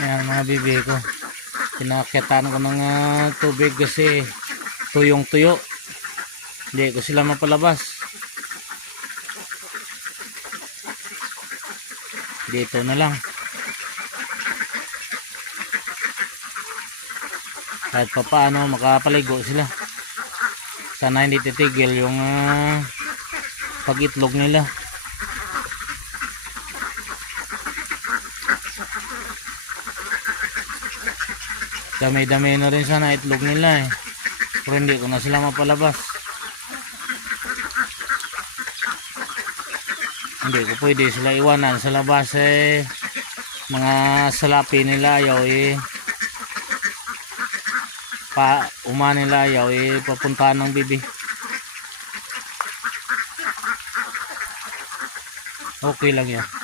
Ayan mga bibi ko. Pinakyatan ko ng tubig kasi tuyong tuyo. Hindi ko sila mapalabas. Dito na lang. Kahit pa paano makapaligo sila. Sana hindi titigil yung pag-itlog nila. Dami-dami na rin sana itlog nila eh. Pero hindi ko na sila mapalabas. Hindi ko pwede sila iwanan sa labas eh. Mga salapi nila ayaw eh. Uma nila ayaw eh. Papuntahan ng bibi. Okay lang yan.